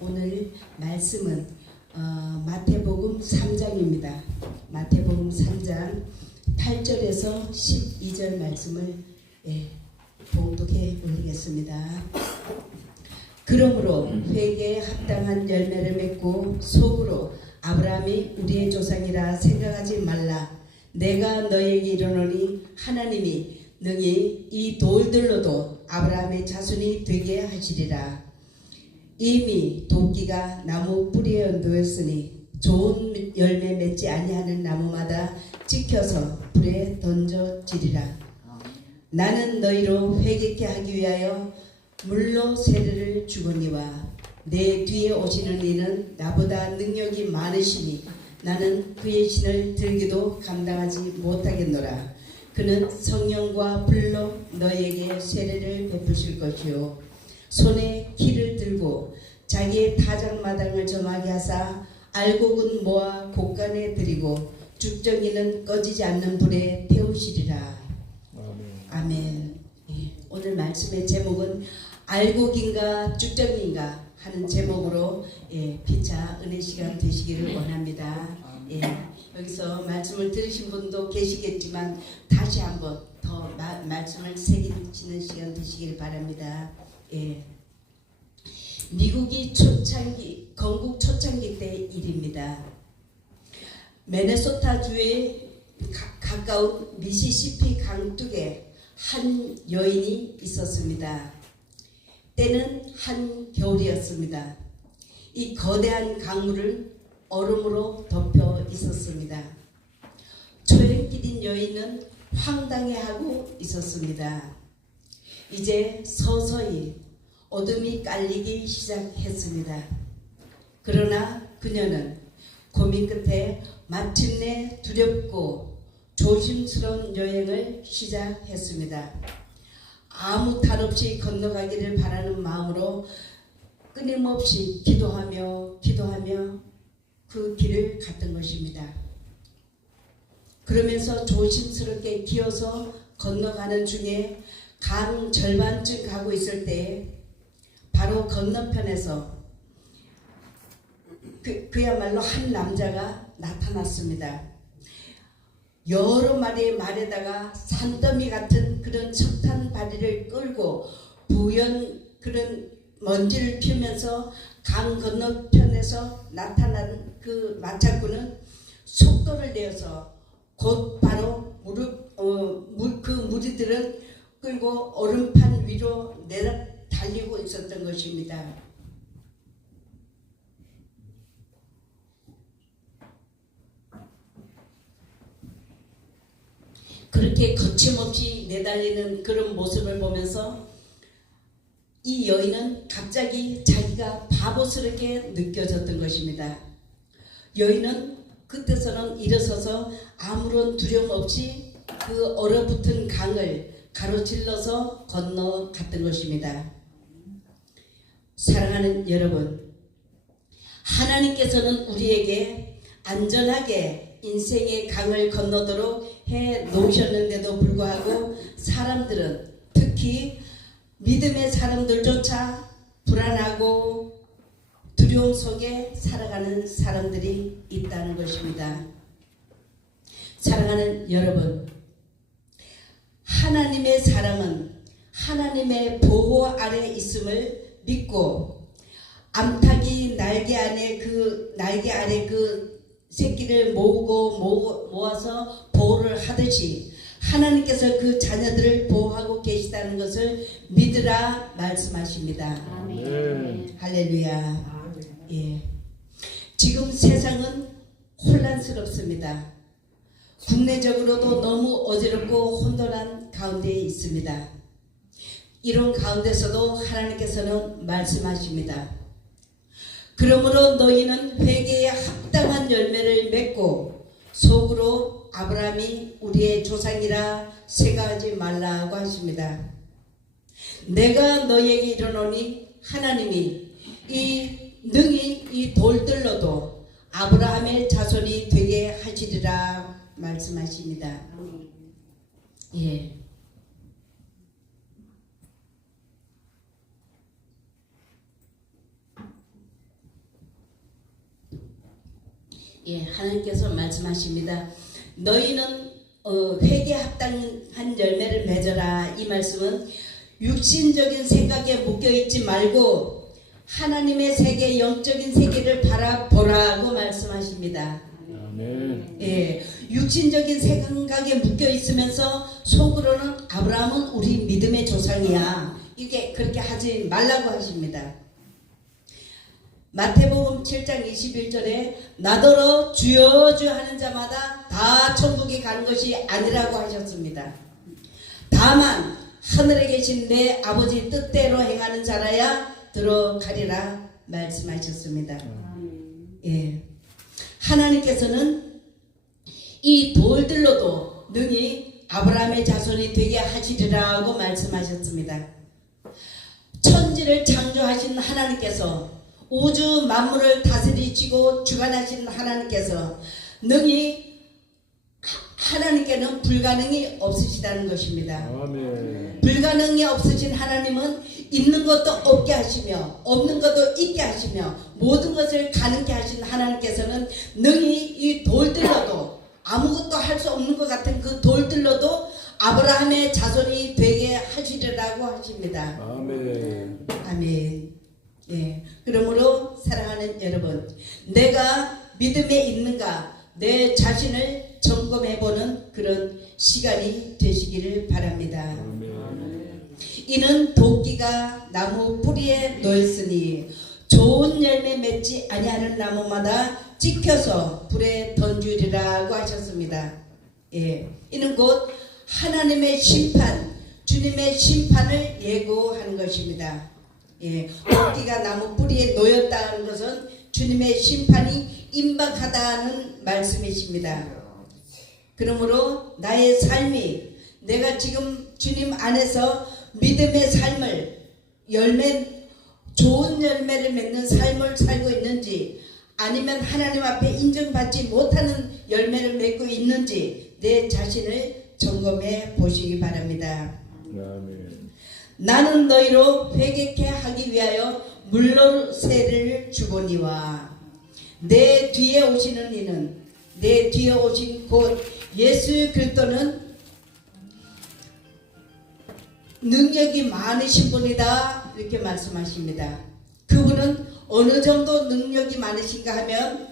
오늘 말씀은 마태복음 3장입니다. 마태복음 3장 8절에서 12절 말씀을 봉독해 올리겠습니다. 그러므로 회개에 합당한 열매를 맺고 속으로 아브라함이 우리의 조상이라 생각하지 말라. 내가 너에게 이르노니 하나님이 능히 이 돌들로도 아브라함의 자손이 되게 하시리라. 이미 도끼가 나무 뿌리에 놓였으니 좋은 열매 맺지 아니하는 나무마다 찍혀서 불에 던져지리라. 나는 너희로 회개케 하기 위하여 물로 세례를 주거니와 내 뒤에 오시는 이는 나보다 능력이 많으시니 나는 그의 신을 들기도 감당하지 못하겠노라. 그는 성령과 불로 너희에게 세례를 베푸실 것이요 손에 키를 들고 자기의 타작마당을 정하게 하사 알곡은 모아 곳간에 들이고 죽정이는 꺼지지 않는 불에 태우시리라. 아멘. 오늘 말씀의 제목은 알곡인가 죽정인가 하는 제목으로 피차 은혜 시간 되시기를 원합니다. 여기서 말씀을 들으신 분도 계시겠지만 다시 한번 더 말씀을 새기는 시간 되시기를 바랍니다. 미국이 건국 초창기 때 일입니다. 미네소타주에 가까운 미시시피 강둑에 한 여인이 있었습니다. 때는 한겨울이었습니다. 이 거대한 강물을 얼음으로 덮여 있었습니다. 초행길인 여인은 황당해하고 있었습니다. 이제 서서히 어둠이 깔리기 시작했습니다. 그러나 그녀는 고민 끝에 마침내 두렵고 조심스러운 여행을 시작했습니다. 아무 탈 없이 건너가기를 바라는 마음으로 끊임없이 기도하며 그 길을 갔던 것입니다. 그러면서 조심스럽게 기어서 건너가는 중에 강 절반쯤 가고 있을 때 바로 건너편에서 그야말로 한 남자가 나타났습니다. 여러 마리의 말에다가 산더미 같은 그런 석탄 바리를 끌고 부연 그런 먼지를 피우면서 강 건너편에서 나타난 그 마차꾼은 속도를 내어서 곧 바로 그 무리들은 끌고 얼음판 위로 내려 달리고 있었던 것입니다. 그렇게 거침없이 내달리는 그런 모습을 보면서 이 여인은 갑자기 자기가 바보스럽게 느껴졌던 것입니다. 여인은 그때서는 일어서서 아무런 두려움 없이 그 얼어붙은 강을 가로질러서 건너갔던 것입니다. 사랑하는 여러분, 하나님께서는 우리에게 안전하게 인생의 강을 건너도록 해 놓으셨는데도 불구하고 사람들은, 특히 믿음의 사람들조차 불안하고 두려움 속에 살아가는 사람들이 있다는 것입니다. 사랑하는 여러분, 하나님의 사람은 하나님의 보호 아래 있음을 믿고 암탉이 날개 아래 그 새끼를 모아서 보호를 하듯이 하나님께서 그 자녀들을 보호하고 계시다는 것을 믿으라 말씀하십니다. 아멘. 할렐루야. 지금 세상은 혼란스럽습니다. 국내적으로도 너무 어지럽고 혼돈한 가운데 있습니다. 이런 가운데서도 하나님께서는 말씀하십니다. 그러므로 너희는 회개에 합당한 열매를 맺고 속으로 아브라함이 우리의 조상이라 생각하지 말라고 하십니다. 내가 너희에게 이르노니 하나님이 능히 이 돌들로도 아브라함의 자손이 되게 하시리라 말씀하십니다. 예, 하나님께서 말씀하십니다. 너희는 회개에 합당한 열매를 맺어라. 이 말씀은 육신적인 생각에 묶여있지 말고 하나님의 세계, 영적인 세계를 바라보라고 말씀하십니다. 아멘. 예, 육신적인 생각에 묶여 있으면서 속으로는 아브라함은 우리 믿음의 조상이야. 이게 그렇게 하지 말라고 하십니다. 마태복음 7장 21절에 나더러 주여 주여 하는 자마다 다 천국에 가는 것이 아니라고 하셨습니다. 다만 하늘에 계신 내 아버지 뜻대로 행하는 자라야 들어가리라 말씀하셨습니다. 예, 하나님께서는 이 돌들로도 능히 아브라함의 자손이 되게 하시리라고 말씀하셨습니다. 천지를 창조하신 하나님께서 우주 만물을 다스리시고 주관하신 하나님께서 능히 하나님께는 불가능이 없으시다는 것입니다. 아멘. 불가능이 없으신 하나님은 있는 것도 없게 하시며 없는 것도 있게 하시며 모든 것을 가능케 하신 하나님께서는 능히 이 돌들로도 아무것도 할 수 없는 것 같은 그 돌들로도 아브라함의 자손이 되게 하시리라고 하십니다. 아멘. 아멘. 예, 그러므로 사랑하는 여러분, 내가 믿음에 있는가 내 자신을 점검해보는 그런 시간이 되시기를 바랍니다. 아멘. 이는 도끼가 나무 뿌리에 놓였으니 좋은 열매 맺지 아니하는 나무마다 찍혀서 불에 던지리라고 하셨습니다. 예, 이는 곧 하나님의 심판, 주님의 심판을 예고하는 것입니다. 예, 도끼가 나무 뿌리에 놓였다는 것은 주님의 심판이 임박하다는 말씀이십니다. 그러므로 나의 삶이 내가 지금 주님 안에서 믿음의 삶을 좋은 열매를 맺는 삶을 살고 있는지 아니면 하나님 앞에 인정받지 못하는 열매를 맺고 있는지 내 자신을 점검해 보시기 바랍니다. 아멘. 나는 너희로 회개케 하기 위하여 물로 세례를 주거니와 내 뒤에 오시는 이는 내 뒤에 오신 곧 예수 그리스도는 능력이 많으신 분이다 이렇게 말씀하십니다. 그분은 어느 정도 능력이 많으신가 하면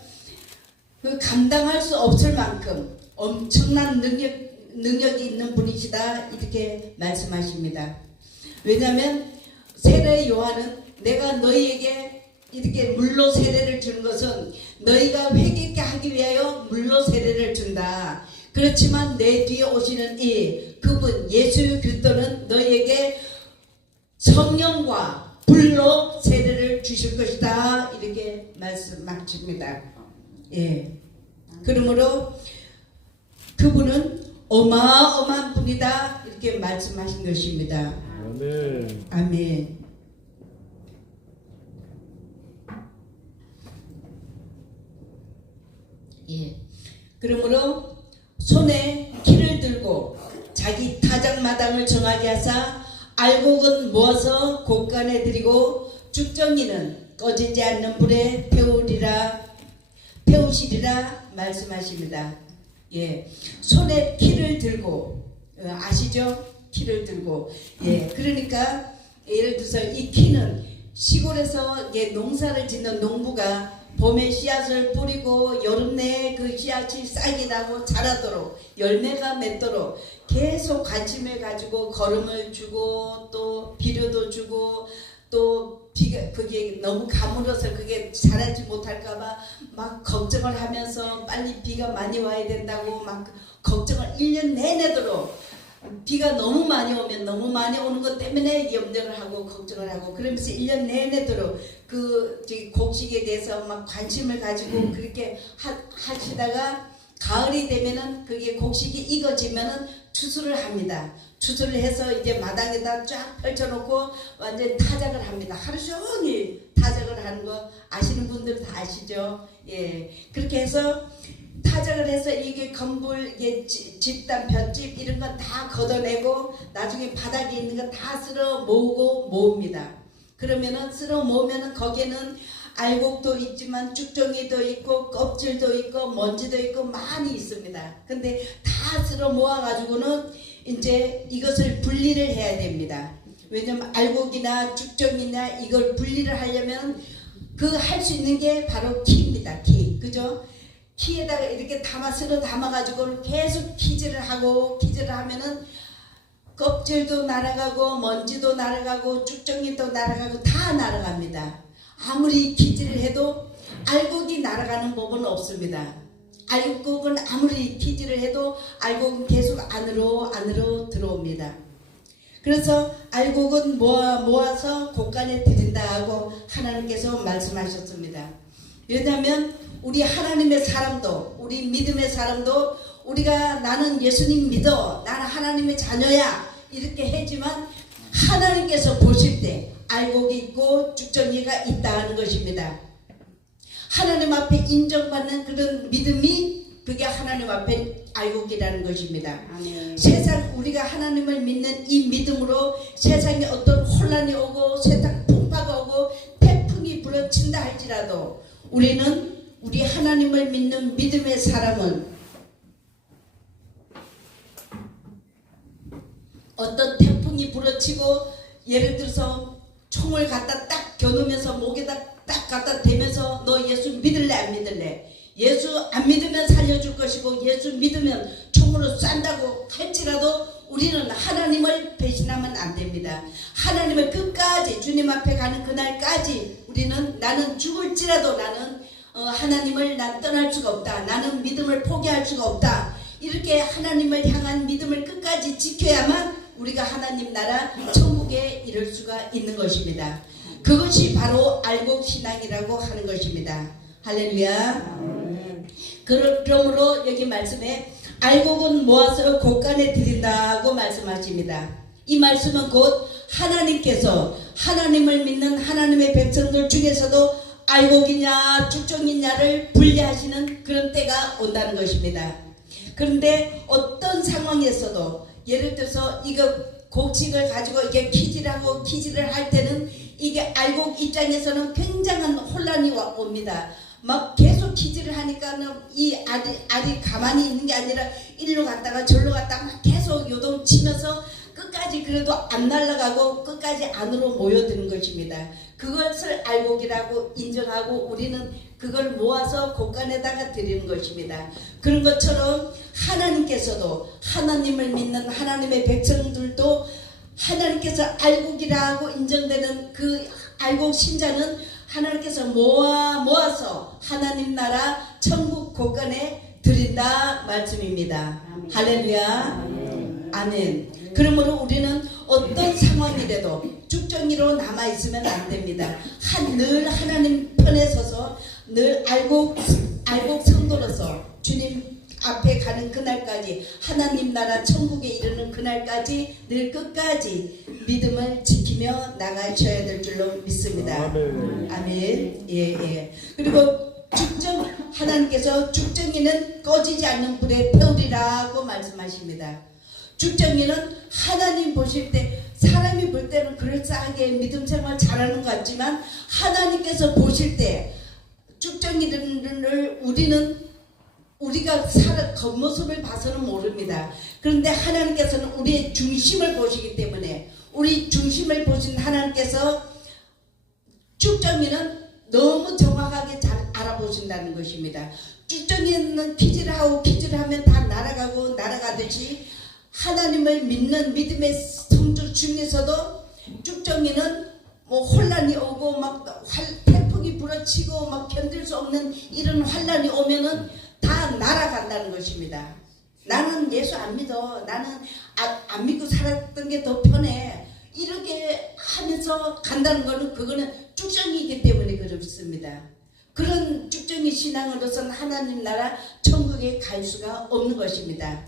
그 감당할 수 없을 만큼 엄청난 능력이 있는 분이시다 이렇게 말씀하십니다. 왜냐하면 세례 요한은 내가 너희에게 이렇게 물로 세례를 주는 것은 너희가 회개케 하기 위하여 물로 세례를 준다. 그렇지만 내 뒤에 오시는 그분 예수 그리스도는 너희에게 성령과 불로 세례를 주실 것이다 이렇게 말씀하십니다. 예. 그러므로 그분은 어마어마한 분이다 이렇게 말씀하신 것입니다. 아멘. 아멘. 예. 그러므로 손에 키를 들고 자기 타작마당을 정하게 하사 알곡은 모아서 곳간에 들이고 쭉정이는 꺼지지 않는 불에 태우시리라 말씀하십니다. 예, 손에 키를 들고 아시죠? 키를 들고 예, 그러니까 예를 들어서 이 키는 시골에서 농사를 짓는 농부가 봄에 씨앗을 뿌리고 여름 내에 그 씨앗이 싹이 나고 자라도록 열매가 맺도록 계속 관심을 가지고 거름을 주고 또 비료도 주고 또 비가 그게 너무 가물어서 그게 자라지 못할까봐 막 걱정을 하면서 빨리 비가 많이 와야 된다고 막 걱정을 1년 내내도록 비가 너무 많이 오면 너무 많이 오는 것 때문에 염려를 하고 걱정을 하고 그러면서 1년 내내도록 그 곡식에 대해서 막 관심을 가지고 그렇게 하시다가 가을이 되면은 그게 곡식이 익어지면은 추수를 합니다. 추수를 해서 이제 마당에다 쫙 펼쳐놓고 완전 타작을 합니다. 하루 종일 타작을 하는 거 아시는 분들 다 아시죠? 예, 그렇게 해서 타작을 해서 이게 건불, 집단, 볏짚 이런 건 다 걷어내고 나중에 바닥에 있는 거 다 쓸어 모으고 모읍니다. 그러면은 쓸어 모으면은 거기에는 알곡도 있지만 쭉정이도 있고 껍질도 있고 먼지도 있고 많이 있습니다. 근데 다 쓸어 모아가지고는 이제 이것을 분리를 해야 됩니다. 왜냐면 알곡이나 쭉정이나 이걸 분리를 하려면 그 할 수 있는 게 바로 키입니다. 키. 그죠? 키에다가 이렇게 쓸어 담아가지고 계속 키질을 하면은 껍질도 날아가고 먼지도 날아가고 쭉정이도 날아가고 다 날아갑니다. 아무리 키질을 해도 알곡이 날아가는 법은 없습니다. 알곡은 아무리 키질을 해도 알곡은 계속 안으로 들어옵니다. 그래서 알곡은 모아서 곳간에 드린다 하고 하나님께서 말씀하셨습니다. 왜냐하면 우리 하나님의 사람도, 우리 믿음의 사람도 우리가 나는 예수님 믿어, 나는 하나님의 자녀야 이렇게 하지만 하나님께서 보실 때 알곡이 있고 쭉정이가 있다는 것입니다. 하나님 앞에 인정받는 그런 믿음이 그게 하나님 앞에 알곡이라는 것입니다. 아멘. 세상 우리가 하나님을 믿는 이 믿음으로 세상에 어떤 혼란이 오고 세상 풍파가 오고 태풍이 불어친다 할지라도 우리 하나님을 믿는 믿음의 사람은 어떤 태풍이 불어치고 예를 들어서 총을 갖다 딱 겨누면서 목에다 딱 갖다 대면서 너 예수 믿을래 안 믿을래? 예수 안 믿으면 살려줄 것이고 예수 믿으면 총으로 쏜다고 할지라도 우리는 하나님을 배신하면 안 됩니다. 하나님을 끝까지 주님 앞에 가는 그날까지 우리는 나는 죽을지라도 나는 하나님을 난 떠날 수가 없다. 나는 믿음을 포기할 수가 없다. 이렇게 하나님을 향한 믿음을 끝까지 지켜야만 우리가 하나님 나라 천국에 이를 수가 있는 것입니다. 그것이 바로 알곡 신앙이라고 하는 것입니다. 할렐루야. 그러므로 여기 말씀에 알곡은 모아서 곳간에 드린다고 말씀하십니다. 이 말씀은 곧 하나님께서 하나님을 믿는 하나님의 백성들 중에서도 알곡이냐 쭉정이냐를 분리하시는 그런 때가 온다는 것입니다. 그런데 어떤 상황에서도 예를 들어서 이거 곡식을 가지고 이게 키질을 할 때는 이게 알곡 입장에서는 굉장한 혼란이 옵니다. 막 계속 키질을 하니까는 이 알이 가만히 있는 게 아니라 일로 갔다가 절로 갔다가 막 계속 요동치면서 끝까지 그래도 안 날아가고 끝까지 안으로 모여드는 것입니다. 그것을 알곡이라고 인정하고 우리는 그걸 모아서 곳간에다가 드리는 것입니다. 그런 것처럼 하나님께서도 하나님을 믿는 하나님의 백성들도 하나님께서 알곡이라고 인정되는 그 알곡 신자는 하나님께서 모아서 하나님 나라 천국 곳간에 드린다 말씀입니다. 아멘. 할렐루야. 아멘. 아멘. 그러므로 우리는 어떤 상황이라도 쭉정이로 남아있으면 안 됩니다. 늘 하나님 편에 서서 늘 알곡 성도로서 주님 앞에 가는 그날까지 하나님 나라 천국에 이르는 그날까지 늘 끝까지 믿음을 지키며 나가셔야 될 줄로 믿습니다. 아멘. 아멘. 예. 그리고 하나님께서 쭉정이는 꺼지지 않는 불에 태우리라고 말씀하십니다. 쭉정이는 하나님 보실 때 사람이 볼 때는 그럴싸하게 믿음 생활 잘하는 것 같지만 하나님께서 보실 때 쭉정이를 우리가 겉모습을 봐서는 모릅니다. 그런데 하나님께서는 우리의 중심을 보시기 때문에 우리 중심을 보신 하나님께서 쭉정이는 너무 정확하게 잘 알아보신다는 것입니다. 쭉정이는 키질을 하면 다 날아가듯이 하나님을 믿는 믿음의 성도 중에서도 쭉정이는 혼란이 오고 막 태풍이 불어치고 막 견딜 수 없는 이런 환란이 오면은 다 날아간다는 것입니다. 나는 예수 안 믿어. 나는 안 믿고 살았던 게 더 편해. 이렇게 하면서 간다는 거는 그거는 쭉정이기 때문에 그렇습니다. 그런 쭉정이 신앙으로서는 하나님 나라 천국에 갈 수가 없는 것입니다.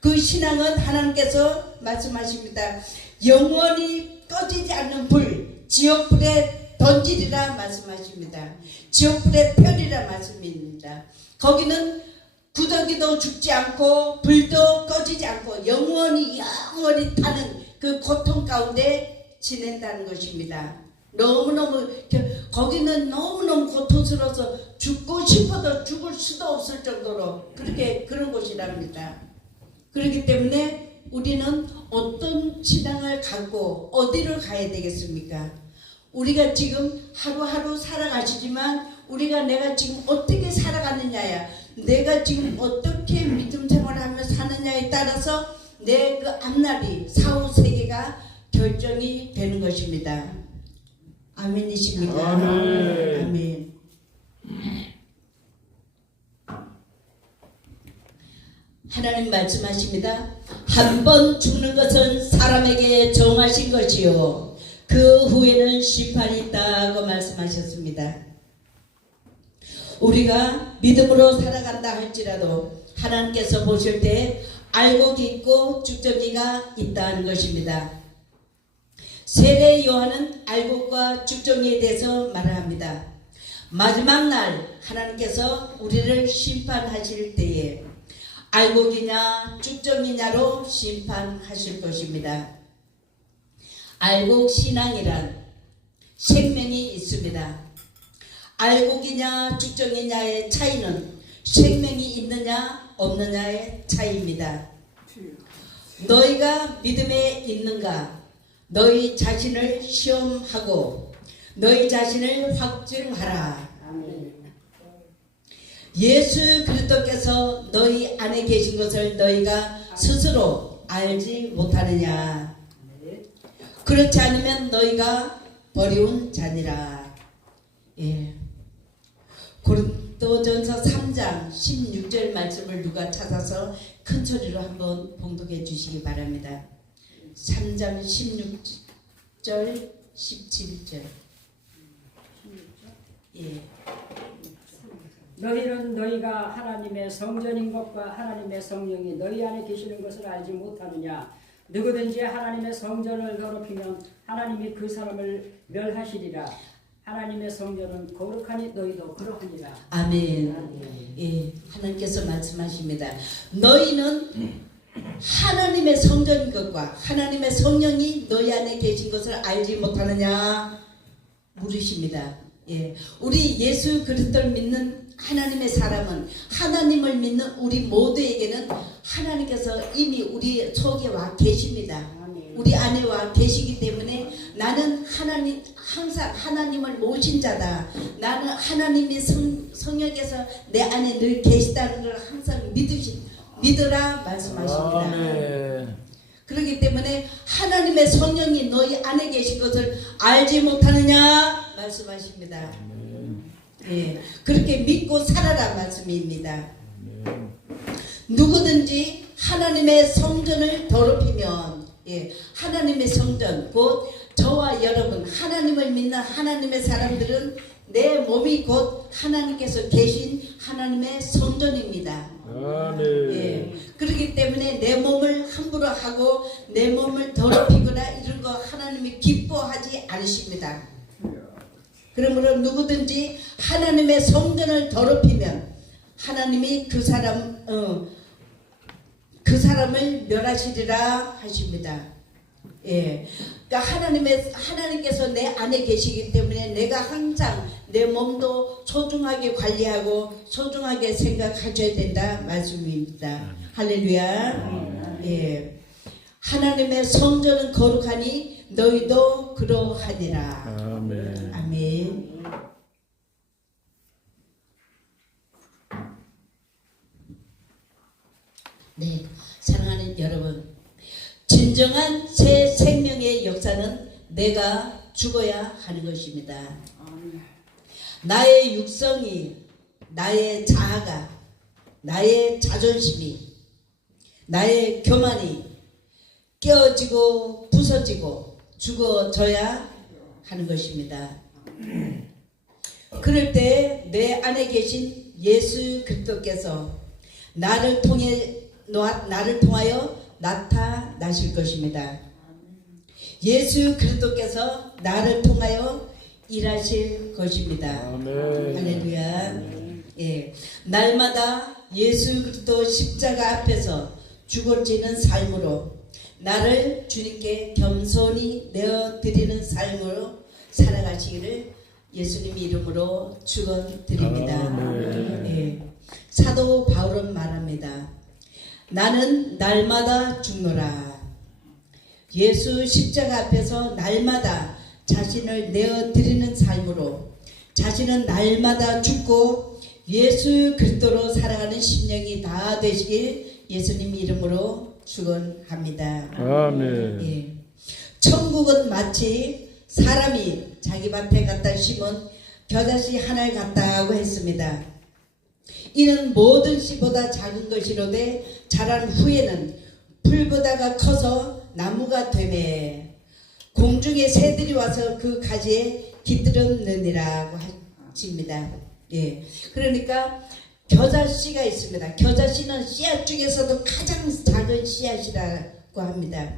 그 신앙은 하나님께서 말씀하십니다. 영원히 꺼지지 않는 불, 지옥불에 던지리라 말씀하십니다. 지옥불에 펴리라 말씀입니다. 거기는 구더기도 죽지 않고 불도 꺼지지 않고 영원히 타는 그 고통 가운데 지낸다는 것입니다. 너무너무 거기는 너무너무 고통스러워서 죽고 싶어도 죽을 수도 없을 정도로 그렇게 그런 곳이랍니다. 그렇기 때문에 우리는 어떤 신앙을 갖고 어디를 가야 되겠습니까? 우리가 지금 하루하루 살아가시지만 우리가 내가 지금 어떻게 살아가느냐야, 내가 지금 어떻게 믿음 생활하며 사느냐에 따라서 내 그 앞날이 사후 세계가 결정이 되는 것입니다. 아멘이십니까? 아멘. 아멘. 하나님 말씀하십니다. 한 번 죽는 것은 사람에게 정하신 것이요 그 후에는 심판이 있다고 말씀하셨습니다. 우리가 믿음으로 살아간다 할지라도 하나님께서 보실 때 알고 있고 죽정이가 있다는 것입니다. 세례 요한은 알곡과 죽정이에 대해서 말을 합니다. 마지막 날 하나님께서 우리를 심판하실 때에 알곡이냐 죽정이냐로 심판하실 것입니다. 알곡 신앙이란 생명이 있습니다. 알곡이냐 죽정이냐의 차이는 생명이 있느냐 없느냐의 차이입니다. 너희가 믿음에 있는가? 너희 자신을 시험하고 너희 자신을 확증하라. 예수 그리스도께서 너희 안에 계신 것을 너희가 스스로 알지 못하느냐? 그렇지 않으면 너희가 버리운 자니라. 예. 고린도전서 3장 16절 말씀을 누가 찾아서 큰 소리로 한번 봉독해 주시기 바랍니다. 3장 16절 17절. 예. 너희는 너희가 하나님의 성전인 것과 하나님의 성령이 너희 안에 계시는 것을 알지 못하느냐? 누구든지 하나님의 성전을 더럽히면 하나님이 그 사람을 멸하시리라. 하나님의 성전은 거룩하니 너희도 그러하니라. 아멘. 예, 하나님께서 말씀하십니다. 너희는 하나님의 성전인 것과 하나님의 성령이 너희 안에 계신 것을 알지 못하느냐 물으십니다. 예, 우리 예수 그리스도를 믿는 하나님의 사람은, 하나님을 믿는 우리 모두에게는 하나님께서 이미 우리 속에 와 계십니다. 우리 안에 와 계시기 때문에 나는 하나님, 항상 하나님을 모신 자다. 나는 하나님이 성령께서 내 안에 늘 계시다는 걸 항상 믿으라 말씀하십니다. 아멘. 그렇기 때문에 하나님의 성령이 너희 안에 계신 것을 알지 못하느냐 말씀하십니다. 예, 그렇게 믿고 살아라 말씀입니다. 누구든지 하나님의 성전을 더럽히면, 예, 하나님의 성전 곧 저와 여러분 하나님을 믿는 하나님의 사람들은 내 몸이 곧 하나님께서 계신 하나님의 성전입니다. 아멘. 예, 그렇기 때문에 내 몸을 함부로 하고 내 몸을 더럽히거나 이런 거 하나님이 기뻐하지 않으십니다. 그러므로 누구든지 하나님의 성전을 더럽히면 하나님이 그 사람을 멸하시리라 하십니다. 예, 그러니까 하나님께서 내 안에 계시기 때문에 내가 항상 내 몸도 소중하게 관리하고 소중하게 생각하셔야 된다 말씀입니다. 할렐루야. 예, 하나님의 성전은 거룩하니 너희도 그러하니라. 아멘. 아멘. 네, 사랑하는 여러분, 진정한 새 생명의 역사는 내가 죽어야 하는 것입니다. 나의 육성이, 나의 자아가, 나의 자존심이, 나의 교만이 깨어지고 부서지고 죽어져야 하는 것입니다. 그럴 때 내 안에 계신 예수 그리스도께서 나를 통하여 나타나실 것입니다. 예수 그리스도께서 나를 통하여 일하실 것입니다. 아멘. 할렐루야. 예, 날마다 예수 그리스도 십자가 앞에서 죽어지는 삶으로 나를 주님께 겸손히 내어드리는 삶으로 살아가시기를 예수님 이름으로 축원드립니다. 아멘. 예. 사도 바울은 말합니다. 나는 날마다 죽노라. 예수 십자가 앞에서 날마다 자신을 내어드리는 삶으로 자신은 날마다 죽고 예수 그리스도로 살아가는 심령이 다 되시길 예수님 이름으로 축원합니다. 아멘. 예. 천국은 마치 사람이 자기 밭에 갖다 심은 겨자씨 하나를 갖다고 했습니다. 이는 모든 씨보다 작은 것이로되 자란 후에는 풀보다가 커서 나무가 되매 공중의 새들이 와서 그 가지에 깃들었느니라고 하십니다. 예. 그러니까 겨자씨가 있습니다. 겨자씨는 씨앗 중에서도 가장 작은 씨앗이라고 합니다.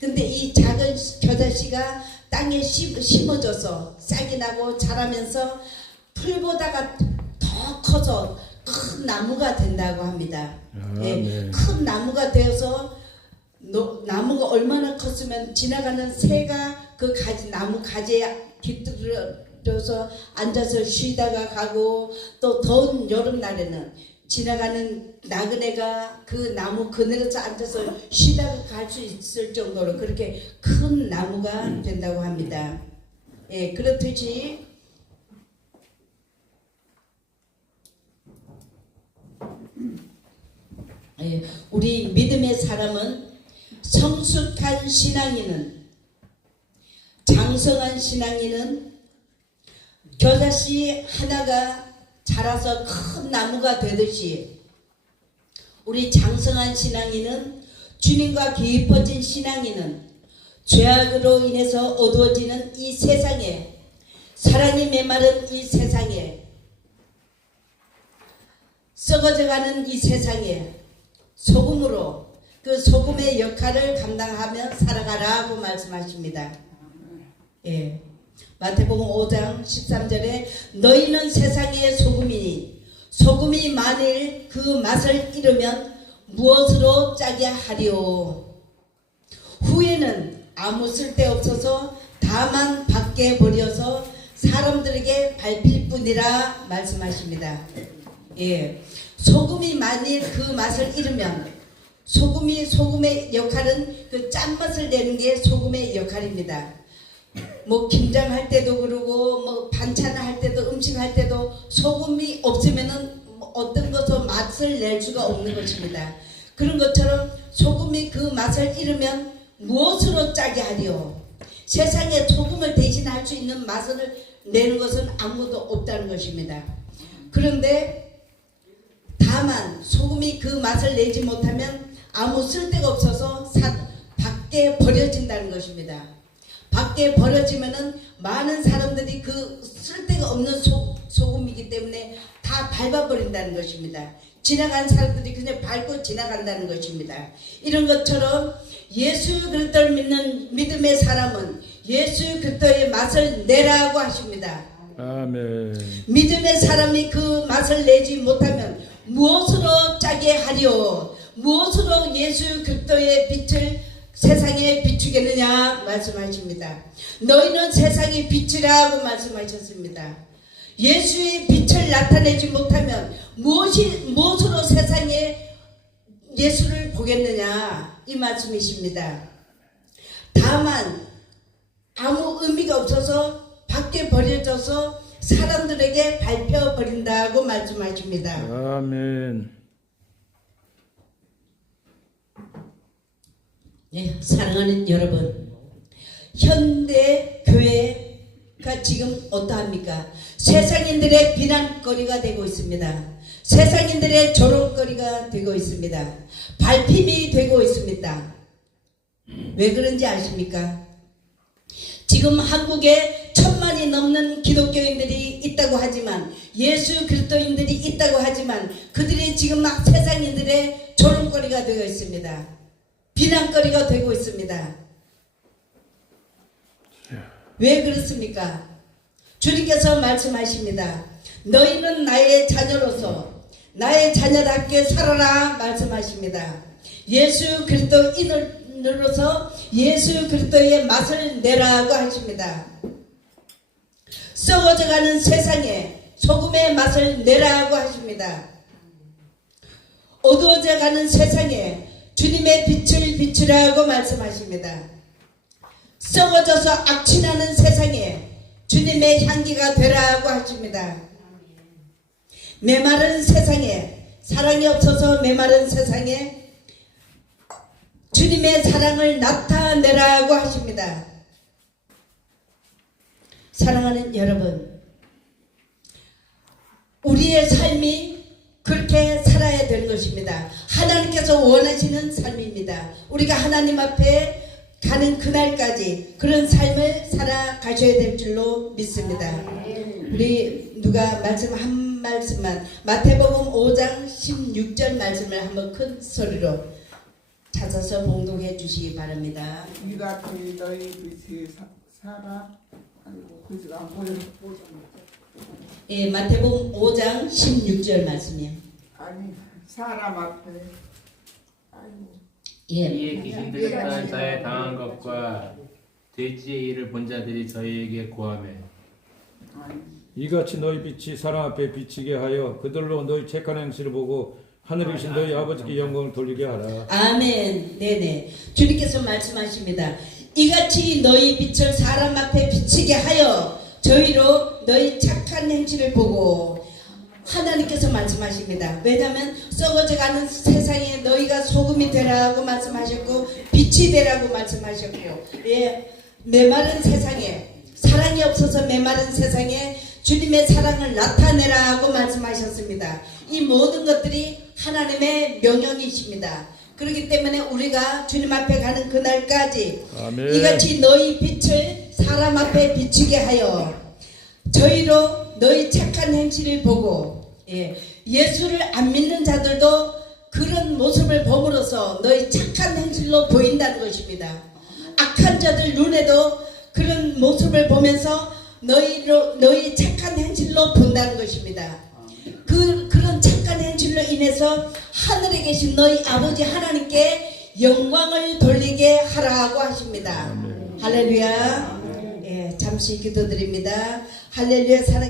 근데 이 작은 겨자씨가 땅에 심어져서 싹이 나고 자라면서 풀보다가 더 커서 큰 나무가 된다고 합니다. 예, 큰 나무가 되어서 나무가 얼마나 컸으면 지나가는 새가 그 나무 가지에 깃들어서 앉아서 쉬다가 가고 또 더운 여름날에는 지나가는 나그네가 그 나무 그늘에서 앉아서 쉬다가 갈 수 있을 정도로 그렇게 큰 나무가 된다고 합니다. 예, 그렇듯이 예, 우리 믿음의 사람은 성숙한 신앙인은 장성한 신앙인은 겨자씨 하나가 자라서 큰 나무가 되듯이 우리 장성한 신앙인은 주님과 깊어진 신앙인은 죄악으로 인해서 어두워지는 이 세상에 사랑이 메마른 이 세상에 썩어져가는 이 세상에 소금으로 그 소금의 역할을 감당하며 살아가라고 말씀하십니다. 예. 마태복음 5장 13절에 너희는 세상의 소금이니 소금이 만일 그 맛을 잃으면 무엇으로 짜게 하리오. 후에는 아무 쓸데없어서 다만 밖에 버려서 사람들에게 밟힐 뿐이라 말씀하십니다. 예. 소금이 만일 그 맛을 잃으면 소금의 역할은 그 짠맛을 내는 게 소금의 역할입니다. 뭐 김장할 때도 그러고 뭐 반찬을 할 때도 음식 할 때도 소금이 없으면은 어떤 것도 맛을 낼 수가 없는 것입니다. 그런 것처럼 소금이 그 맛을 잃으면 무엇으로 짜게 하리요. 세상에 소금을 대신할 수 있는 맛을 내는 것은 아무도 없다는 것입니다. 그런데 다만 소금이 그 맛을 내지 못하면 아무 쓸데가 없어서 밖에 버려진다는 것입니다. 밖에 버려지면은 많은 사람들이 그 쓸데가 없는 소금이기 때문에 다 밟아버린다는 것입니다. 지나간 사람들이 그냥 밟고 지나간다는 것입니다. 이런 것처럼 예수 그리스도를 믿는 믿음의 사람은 예수 그리스도의 맛을 내라고 하십니다. 아멘. 믿음의 사람이 그 맛을 내지 못하면 무엇으로 짜게 하리요. 무엇으로 예수 그리스도의 빛을 세상에 비추겠느냐 말씀하십니다. 너희는 세상의 빛이라고 말씀하셨습니다. 예수의 빛을 나타내지 못하면 무엇으로 세상에 예수를 보겠느냐 이 말씀이십니다. 다만 아무 의미가 없어서 밖에 버려져서 사람들에게 밟혀버린다고 말씀하십니다. 아멘. 예, 사랑하는 여러분, 현대 교회가 지금 어떠합니까? 세상인들의 비난거리가 되고 있습니다. 세상인들의 조롱거리가 되고 있습니다. 발핌이 되고 있습니다. 왜 그런지 아십니까? 지금 한국에 1000만이 넘는 기독교인들이 있다고 하지만 예수 그리스도인들이 있다고 하지만 그들이 지금 막 세상인들의 조롱거리가 되어 있습니다. 비난거리가 되고 있습니다. 왜 그렇습니까? 주님께서 말씀하십니다. 너희는 나의 자녀로서 나의 자녀답게 살아라 말씀하십니다. 예수 그리스도인으로서 예수 그리스도의 맛을 내라고 하십니다. 썩어져가는 세상에 소금의 맛을 내라고 하십니다. 어두워져가는 세상에 주님의 빛을 비추라고 말씀하십니다. 썩어져서 악취나는 세상에 주님의 향기가 되라고 하십니다. 메마른 세상에, 사랑이 없어서 메마른 세상에 주님의 사랑을 나타내라고 하십니다. 사랑하는 여러분, 우리의 삶이 그렇게 살아야 되는 것입니다. 하나님께서 원하시는 삶입니다. 우리가 하나님 앞에 가는 그날까지 그런 삶을 살아가셔야 될 줄로 믿습니다. 우리 누가 말씀 한 말씀만, 마태복음 5장 16절 말씀을 한번 큰 소리로 찾아서 봉독해 주시기 바랍니다. 이같이 너희 빛이 살아. 아이고 그저 안 보여. 예, 마태복음 5장 16절 말씀이요. 아니 사람 앞에. 아이고. 예. 이에 귀신들이 사는 자에 당한 것과 돼지의 일을 본 자들이 저희에게 고하매 아니. 이같이 너희 빛이 사람 앞에 비치게 하여 그들로 너희 착한 행실을 보고 하늘에 계신 너희 아버지께 영광을 돌리게 하라. 아멘. 네네. 주님께서 말씀하십니다. 이같이 너희 빛을 사람 앞에 비치게 하여 저희로 너희 착한 행실을 보고, 하나님께서 말씀하십니다. 왜냐하면 썩어져가는 세상에 너희가 소금이 되라고 말씀하셨고 빛이 되라고 말씀하셨고, 예, 메마른 세상에, 사랑이 없어서 메마른 세상에 주님의 사랑을 나타내라고 말씀하셨습니다. 이 모든 것들이 하나님의 명령이십니다. 그렇기 때문에 우리가 주님 앞에 가는 그날까지 아멘. 이같이 너희 빛을 사람 앞에 비추게 하여 저희로 너희 착한 행실을 보고, 예, 예수를 안 믿는 자들도 그런 모습을 봄으로써 너희 착한 행실로 보인다는 것입니다. 악한 자들 눈에도 그런 모습을 보면서 너희 착한 행실로 본다는 것입니다. 그런 착한 행실로 인해서 하늘에 계신 너희 아버지 하나님께 영광을 돌리게 하라고 하십니다. 할렐루야. 예, 잠시 기도드립니다. 할렐루야. 사랑